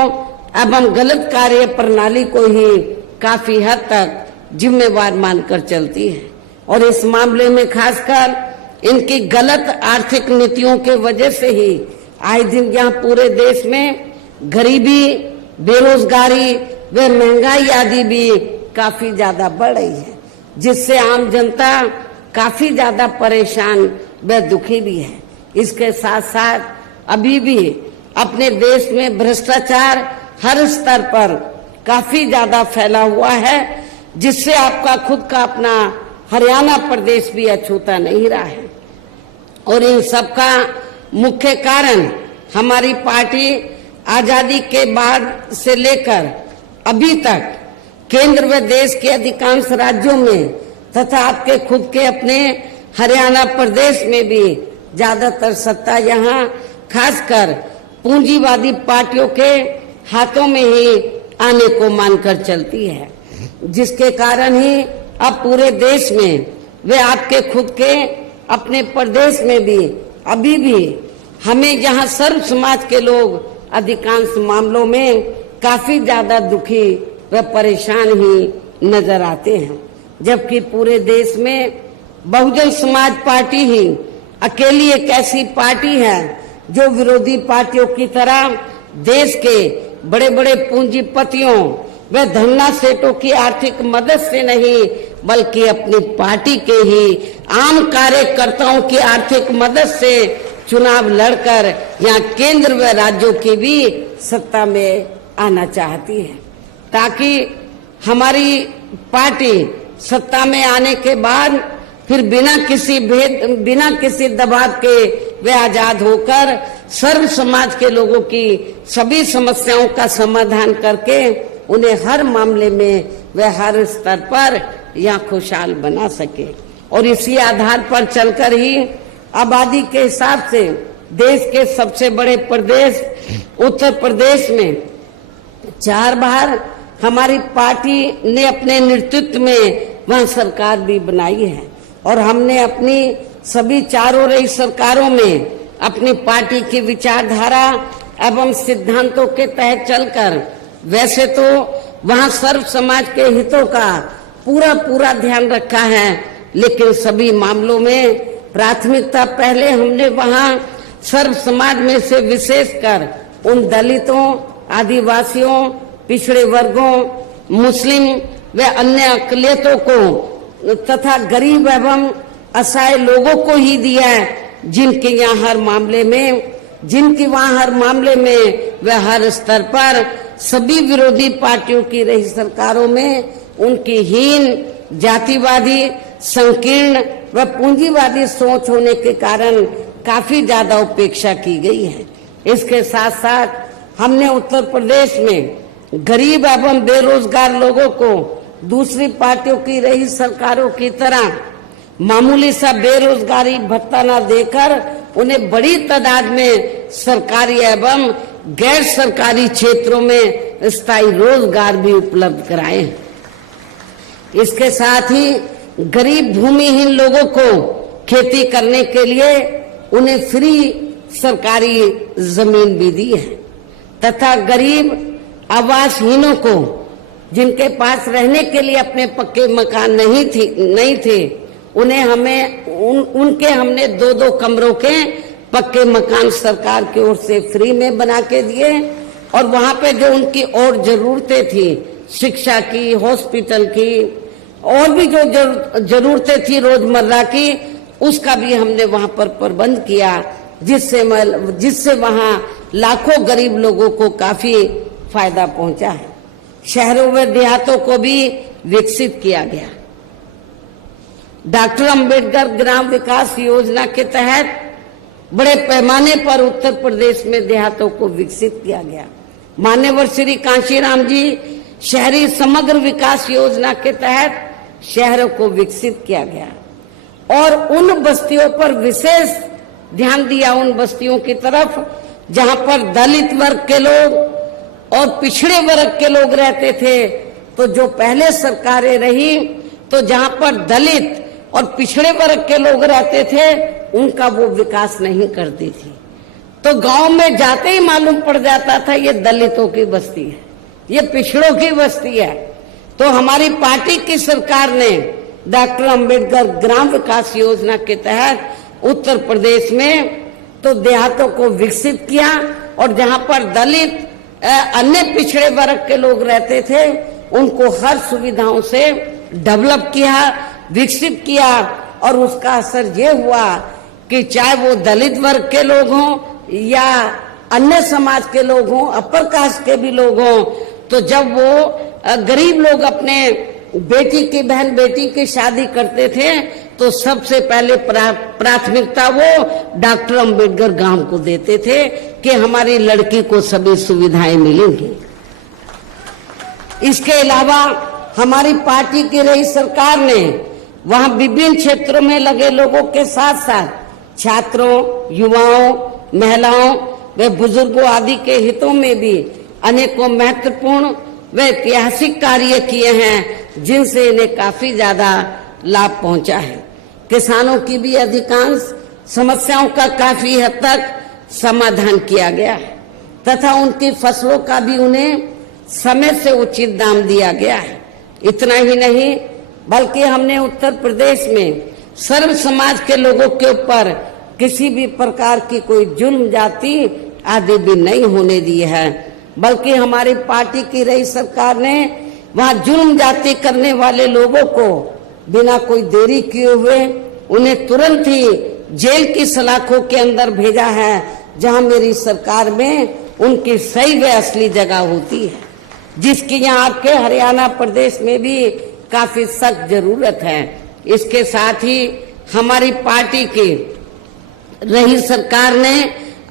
एवं गलत कार्य प्रणाली को ही काफी हद तक जिम्मेवार मानकर चलती है। और इस मामले में खासकर इनकी गलत आर्थिक नीतियों के वजह से ही आए दिन यहाँ पूरे देश में गरीबी, बेरोजगारी व महंगाई आदि भी काफी ज्यादा बढ़ रही है, जिससे आम जनता काफी ज्यादा परेशान व दुखी भी है। इसके साथ साथ अभी भी अपने देश में भ्रष्टाचार हर स्तर पर काफी ज्यादा फैला हुआ है, जिससे आपका खुद का अपना हरियाणा प्रदेश भी अछूता नहीं रहा है। और इन सब का मुख्य कारण हमारी पार्टी आजादी के बाद से लेकर अभी तक केंद्र व देश के अधिकांश राज्यों में तथा आपके खुद के अपने हरियाणा प्रदेश में भी ज्यादातर सत्ता यहाँ खासकर पूंजीवादी पार्टियों के हाथों में ही आने को मानकर चलती है, जिसके कारण ही अब पूरे देश में वे आपके खुद के अपने प्रदेश में भी अभी भी हमें यहाँ सर्व समाज के लोग अधिकांश मामलों में काफी ज्यादा दुखी व परेशान ही नजर आते हैं। जबकि पूरे देश में बहुजन समाज पार्टी ही अकेली एक ऐसी पार्टी है जो विरोधी पार्टियों की तरह देश के बड़े बड़े पूंजीपतियों व धन्ना सेठों की आर्थिक मदद से नहीं बल्कि अपनी पार्टी के ही आम कार्यकर्ताओं की आर्थिक मदद से चुनाव लड़कर यहाँ केंद्र व राज्यों की भी सत्ता में आना चाहती है, ताकि हमारी पार्टी सत्ता में आने के बाद फिर बिना किसी दबाव के वे आजाद होकर सर्व समाज के लोगों की सभी समस्याओं का समाधान करके उन्हें हर मामले में वे हर स्तर पर यहाँ खुशहाल बना सके। और इसी आधार पर चलकर ही आबादी के हिसाब से देश के सबसे बड़े प्रदेश उत्तर प्रदेश में 4 बार हमारी पार्टी ने अपने नेतृत्व में वहाँ सरकार भी बनाई है। और हमने अपनी सभी चारों रही सरकारों में अपनी पार्टी की विचारधारा एवं सिद्धांतों के तहत चलकर वैसे तो वहाँ सर्व समाज के हितों का पूरा ध्यान रखा है, लेकिन सभी मामलों में प्राथमिकता पहले हमने वहाँ सर्व समाज में से विशेषकर उन दलितों, आदिवासियों, पिछड़े वर्गों, मुस्लिम व अन्य अकलियतों को तथा गरीब एवं असहाय लोगों को ही दिया है, जिनके वहाँ हर मामले में व हर स्तर पर सभी विरोधी पार्टियों की रही सरकारों में उनकी हीन, जातिवादी, संकीर्ण व पूंजीवादी सोच होने के कारण काफी ज्यादा उपेक्षा की गई है। इसके साथ साथ हमने उत्तर प्रदेश में गरीब एवं बेरोजगार लोगों को दूसरी पार्टियों की रही सरकारों की तरह मामूली सा बेरोजगारी भत्ता न देकर उन्हें बड़ी तादाद में सरकारी एवं गैर सरकारी क्षेत्रों में स्थायी रोजगार भी उपलब्ध कराए हैं। इसके साथ ही गरीब भूमिहीन लोगों को खेती करने के लिए उन्हें फ्री सरकारी जमीन भी दी है तथा गरीब आवासहीनों को जिनके पास रहने के लिए अपने पक्के मकान नहीं थे उन्हें उनके हमने 2-2 कमरों के पक्के मकान सरकार की ओर से फ्री में बना के दिए और वहां पे जो उनकी और जरूरतें थी शिक्षा की, हॉस्पिटल की और भी जो जरूरतें थी रोजमर्रा की, उसका भी हमने वहां पर प्रबंध किया जिससे वहां लाखों गरीब लोगों को काफी फायदा पहुंचा है। शहरों व देहातों को भी विकसित किया गया। डॉक्टर अंबेडकर ग्राम विकास योजना के तहत बड़े पैमाने पर उत्तर प्रदेश में देहातों को विकसित किया गया। मान्यवर श्री कांशीराम जी शहरी समग्र विकास योजना के तहत शहरों को विकसित किया गया और उन बस्तियों पर विशेष ध्यान दिया, उन बस्तियों की तरफ जहां पर दलित वर्ग के लोग और पिछड़े वर्ग के लोग रहते थे। तो जो पहले सरकारें रही तो जहां पर दलित और पिछड़े वर्ग के लोग रहते थे उनका वो विकास नहीं करती थी। तो गांव में जाते ही मालूम पड़ जाता था ये दलितों की बस्ती है, ये पिछड़ों की बस्ती है। तो हमारी पार्टी की सरकार ने डॉक्टर अंबेडकर ग्राम विकास योजना के तहत उत्तर प्रदेश में तो देहातों को विकसित किया और जहां पर दलित अन्य पिछड़े वर्ग के लोग रहते थे उनको हर सुविधाओं से डेवलप किया, विकसित किया और उसका असर ये हुआ कि चाहे वो दलित वर्ग के लोग हों या अन्य समाज के लोग हों, अपर कास्ट के भी लोग हों, तो जब वो गरीब लोग अपने बहन बेटी की शादी करते थे तो सबसे पहले प्राथमिकता वो डॉक्टर अंबेडकर गांव को देते थे कि हमारी लड़की को सभी सुविधाएं मिलेंगी। इसके अलावा हमारी पार्टी की रही सरकार ने वहां विभिन्न क्षेत्रों में लगे लोगों के साथ साथ छात्रों, युवाओं, महिलाओं व बुजुर्गों आदि के हितों में भी अनेकों महत्वपूर्ण व ऐतिहासिक कार्य किए हैं जिनसे इन्हें काफी ज्यादा लाभ पहुंचा है। किसानों की भी अधिकांश समस्याओं का काफी हद तक समाधान किया गया है तथा उनकी फसलों का भी उन्हें समय से उचित दाम दिया गया है। इतना ही नहीं बल्कि हमने उत्तर प्रदेश में सर्व समाज के लोगों के ऊपर किसी भी प्रकार की कोई जुल्म जाति आदि भी नहीं होने दी है, बल्कि हमारी पार्टी की रही सरकार ने वहां जुल्म जाति करने वाले लोगों को बिना कोई देरी किए हुए उन्हें तुरंत ही जेल की सलाखों के अंदर भेजा है, जहां मेरी सरकार में उनकी सही व असली जगह होती है, जिसकी यहाँ आपके हरियाणा प्रदेश में भी काफी सख्त जरूरत है। इसके साथ ही हमारी पार्टी की रही सरकार ने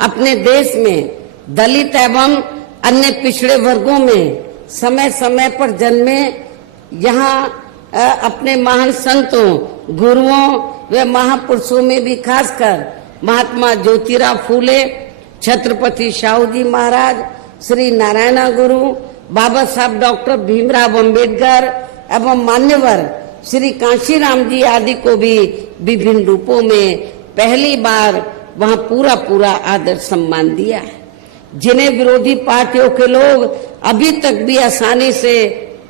अपने देश में दलित एवं अन्य पिछड़े वर्गों में समय समय पर जन्मे यहाँ अपने महान संतों, गुरुओं व महापुरुषों में भी खासकर महात्मा ज्योतिराव फूले, छत्रपति शाहू जी महाराज, श्री नारायण गुरु, बाबा साहब डॉक्टर भीमराव अंबेडकर एवं मान्यवर श्री कांशीराम जी आदि को भी विभिन्न रूपों में पहली बार वहां पूरा आदर सम्मान दिया है, जिन्हें विरोधी पार्टियों के लोग अभी तक भी आसानी से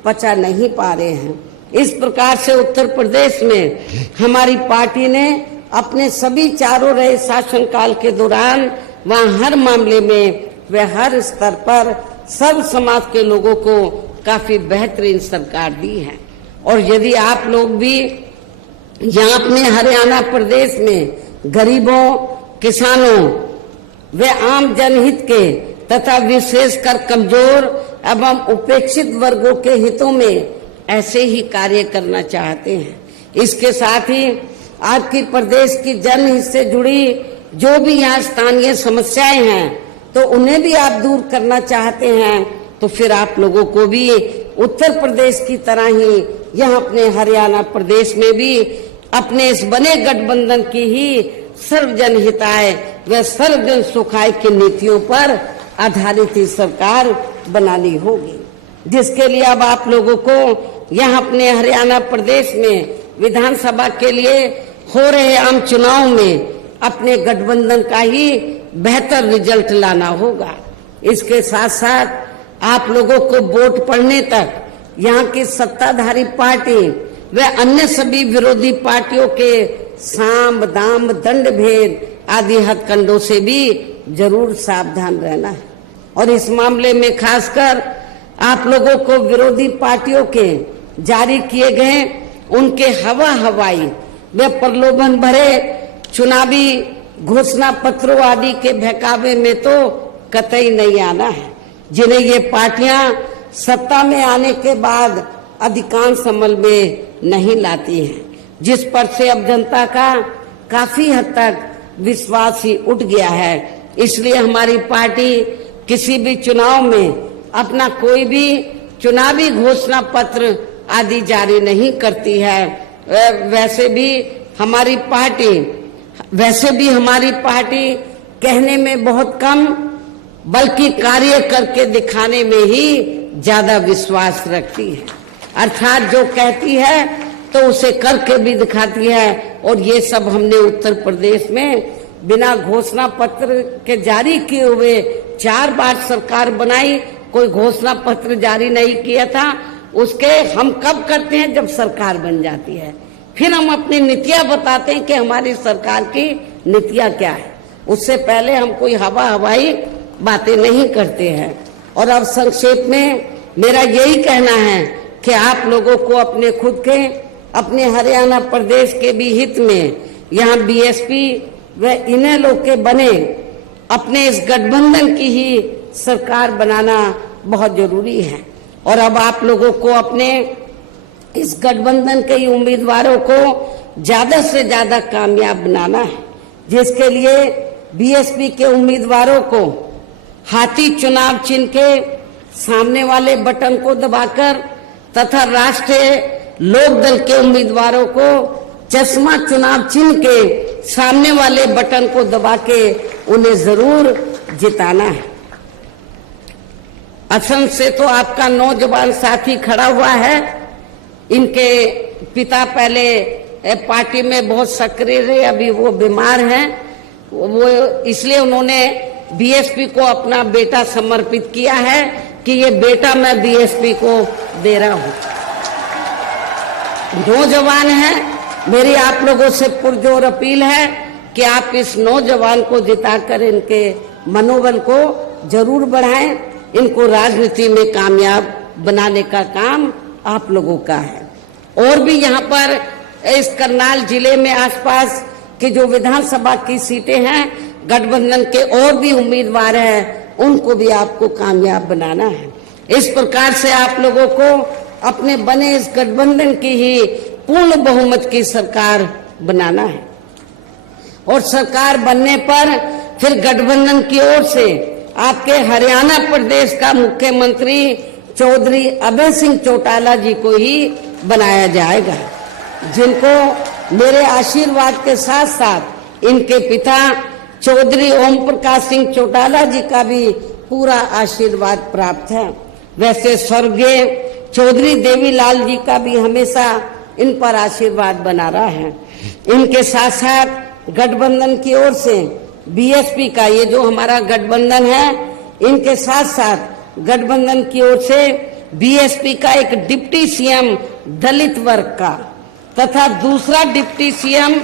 पचा नहीं पा रहे हैं। इस प्रकार से उत्तर प्रदेश में हमारी पार्टी ने अपने सभी चारों रहे शासनकाल के दौरान वहां हर मामले में व हर स्तर पर सब समाज के लोगों को काफी बेहतरीन सरकार दी है। और यदि आप लोग भी यहाँ अपने हरियाणा प्रदेश में गरीबों, किसानों व आम जनहित के तथा विशेषकर कमजोर एवं उपेक्षित वर्गों के हितों में ऐसे ही कार्य करना चाहते हैं, इसके साथ ही आपकी प्रदेश की जनहित से जुड़ी जो भी यहाँ स्थानीय समस्याएं हैं तो उन्हें भी आप दूर करना चाहते हैं, तो फिर आप लोगों को भी उत्तर प्रदेश की तरह ही यहाँ अपने हरियाणा प्रदेश में भी अपने इस बने गठबंधन की ही सर्वजन हिताय व सर्वजन सुखाय की नीतियों पर आधारित ही सरकार बनानी होगी, जिसके लिए अब आप लोगों को यहाँ अपने हरियाणा प्रदेश में विधानसभा के लिए हो रहे आम चुनाव में अपने गठबंधन का ही बेहतर रिजल्ट लाना होगा। इसके साथ साथ आप लोगों को वोट पड़ने तक यहाँ की सत्ताधारी पार्टी व अन्य सभी विरोधी पार्टियों के साम दाम दंड भेद आदि हथकंडों से भी जरूर सावधान रहना है। और इस मामले में खासकर आप लोगों को विरोधी पार्टियों के जारी किए गए उनके हवाई व प्रलोभन भरे चुनावी घोषणा पत्रों आदि के बहकावे में तो कतई नहीं आना है, जिन्हें ये पार्टियां सत्ता में आने के बाद अधिकांश अमल में नहीं लाती हैं, जिस पर से अब जनता का काफी हद तक विश्वास ही उठ गया है। इसलिए हमारी पार्टी किसी भी चुनाव में अपना कोई भी चुनावी घोषणा पत्र आदि जारी नहीं करती है। वैसे भी हमारी पार्टी कहने में बहुत कम बल्कि कार्य करके दिखाने में ही ज्यादा विश्वास रखती है, अर्थात जो कहती है तो उसे करके भी दिखाती है। और ये सब हमने उत्तर प्रदेश में बिना घोषणा पत्र के जारी किए हुए 4 बार सरकार बनाई, कोई घोषणा पत्र जारी नहीं किया था। उसके हम कब करते हैं? जब सरकार बन जाती है, फिर हम अपनी नीतियां बताते हैं कि हमारी सरकार की नीतियां क्या है। उससे पहले हम कोई हवाई बातें नहीं करते हैं। और अब संक्षेप में मेरा यही कहना है कि आप लोगों को अपने खुद के अपने हरियाणा प्रदेश के भी हित में यहाँ बीएसपी व इन्हें लोग के बने अपने इस गठबंधन की ही सरकार बनाना बहुत जरूरी है। और अब आप लोगों को अपने इस गठबंधन के ही उम्मीदवारों को ज्यादा से ज्यादा कामयाब बनाना है, जिसके लिए बीएसपी के उम्मीदवारों को हाथी चुनाव चिन्ह के सामने वाले बटन को दबाकर तथा राष्ट्रीय लोकदल के उम्मीदवारों को चश्मा चुनाव चिन्ह के सामने वाले बटन को दबा के उन्हें जरूर जिताना है। असम से तो आपका नौजवान साथी खड़ा हुआ है। इनके पिता पहले पार्टी में बहुत सक्रिय रहे, अभी वो बीमार हैं, वो इसलिए उन्होंने बीएसपी को अपना बेटा समर्पित किया है कि ये बेटा मैं बीएसपी को दे रहा हूं। नौजवान है, मेरी आप लोगों से पुरजोर अपील है कि आप इस नौजवान को जिताकर इनके मनोबल को जरूर बढ़ाएं। इनको राजनीति में कामयाब बनाने का काम आप लोगों का है। और भी यहाँ पर इस करनाल जिले में आसपास की जो विधानसभा की सीटें हैं, गठबंधन के और भी उम्मीदवार हैं, उनको भी आपको कामयाब बनाना है। इस प्रकार से आप लोगों को अपने बने इस गठबंधन की ही पूर्ण बहुमत की सरकार बनाना है। और सरकार बनने पर फिर गठबंधन की ओर से आपके हरियाणा प्रदेश का मुख्यमंत्री चौधरी अभय सिंह चौटाला जी को ही बनाया जाएगा, जिनको मेरे आशीर्वाद के साथ साथ इनके पिता चौधरी ओम प्रकाश सिंह चौटाला जी का भी पूरा आशीर्वाद प्राप्त है। वैसे स्वर्गीय चौधरी देवीलाल जी का भी हमेशा इन पर आशीर्वाद बना रहा है। इनके साथ साथ गठबंधन की ओर से बीएसपी का ये जो हमारा गठबंधन है, इनके साथ साथ गठबंधन की ओर से बीएसपी का एक डिप्टी सीएम दलित वर्ग का तथा दूसरा डिप्टी सीएम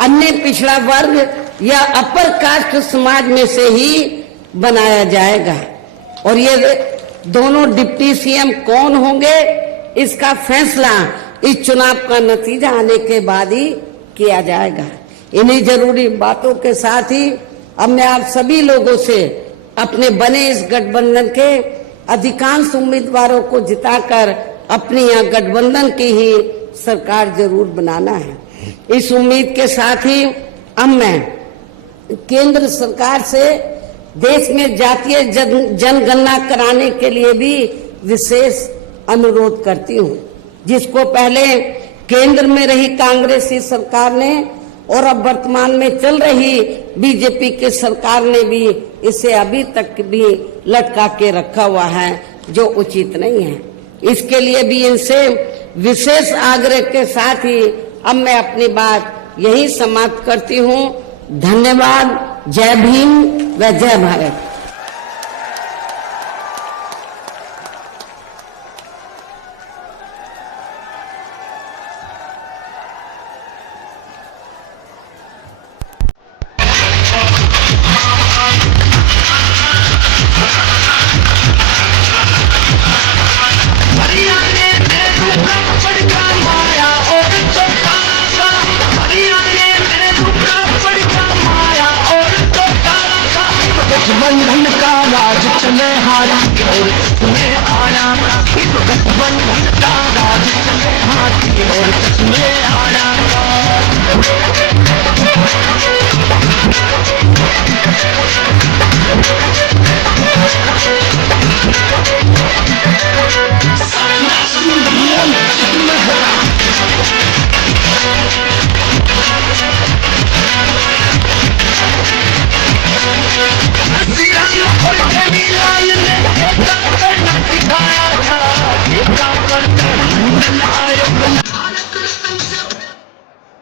अन्य पिछड़ा वर्ग या अपर कास्ट समाज में से ही बनाया जाएगा। और ये दोनों डिप्टी सीएम कौन होंगे, इसका फैसला इस चुनाव का नतीजा आने के बाद ही किया जाएगा। इन्हीं जरूरी बातों के साथ ही अब मैं आप सभी लोगों से अपने बने इस गठबंधन के अधिकांश उम्मीदवारों को जिताकर अपनी यहाँ गठबंधन की ही सरकार जरूर बनाना है। इस उम्मीद के साथ ही अब मैं केंद्र सरकार से देश में जातीय जनगणना कराने के लिए भी विशेष अनुरोध करती हूँ, जिसको पहले केंद्र में रही कांग्रेसी सरकार ने और अब वर्तमान में चल रही बीजेपी की सरकार ने भी इसे अभी तक भी लटका के रखा हुआ है, जो उचित नहीं है। इसके लिए भी इनसे विशेष आग्रह के साथ ही अब मैं अपनी बात यही समाप्त करती हूँ। धन्यवाद। जय भीम व जय भारत। गठबंधन का राज चले हारा और तुम्हें आना, गठबंधन का राज चले हाथी और तुम्हें आना।